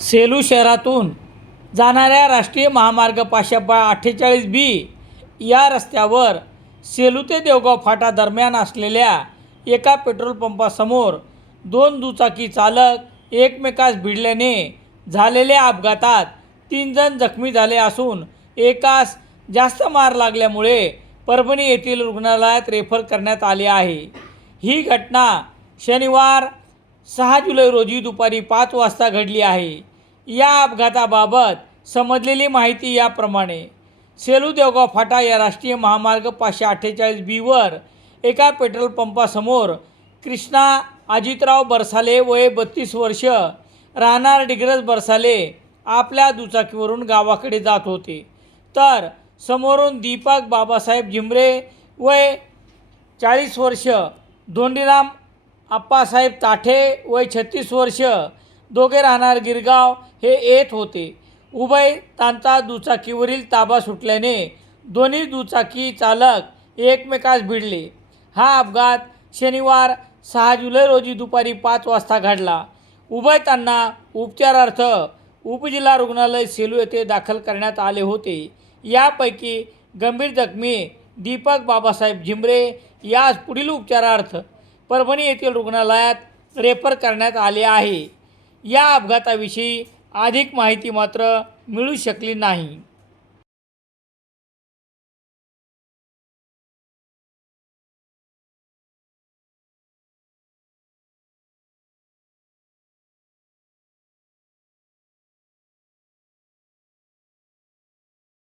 सेलू शहरातून जाणाऱ्या राष्ट्रीय महामार्ग पाचशे बा अठ्ठेचाळीस बी या रस्त्यावर सेलू ते देवगाव फाटा दरम्यान असलेल्या एका पेट्रोल पंपासमोर दोन दुचाकी चालक एकमेकास भिडल्याने झालेल्या अपघातात तीन जण जखमी झाले असून एकास जास्त मार लागल्यामुळे परभणी येथील रुग्णालयात रेफर करण्यात आले आहे. ही घटना शनिवार सहा जुलै रोजी दुपारी पाच वाजता घडली आहे. या अपघाताबाबत समजलेली माहिती याप्रमाणे सेलू देवगाव फाटा या राष्ट्रीय महामार्ग पाचशे अठ्ठेचाळीस बीवर एका पेट्रोल पंपासमोर कृष्णा अजितराव बरसाले वय बत्तीस वर्ष राहणार डिग्रज बरसाले आपल्या दुचाकीवरून गावाकडे जात होते. तर समोरून दीपक बाबासाहेब झिमरे वय चाळीस वर्ष धोंडीराम आप्पासाहेब ताठे वय छत्तीस वर्ष दोघे राहणार गिरगाव हे येत होते. उभय तांता दुचाकीवरील ताबा सुटल्याने दोन्ही दुचाकी चालक एकमेकास भिडले. हा अपघात शनिवार सहा जुलै रोजी दुपारी पाच वाजता घडला. उभयतांना उपचारार्थ उपजिल्हा रुग्णालय सेलू येथे दाखल करण्यात आले होते. यापैकी गंभीर जखमी दीपक बाबासाहेब झिमरे यास पुढील उपचारार्थ परभणी येथील रुग्णालयात रेफर करण्यात आले आहे. या अपघाताविषयी अधिक माहिती मात्र मिळू शकली नाही.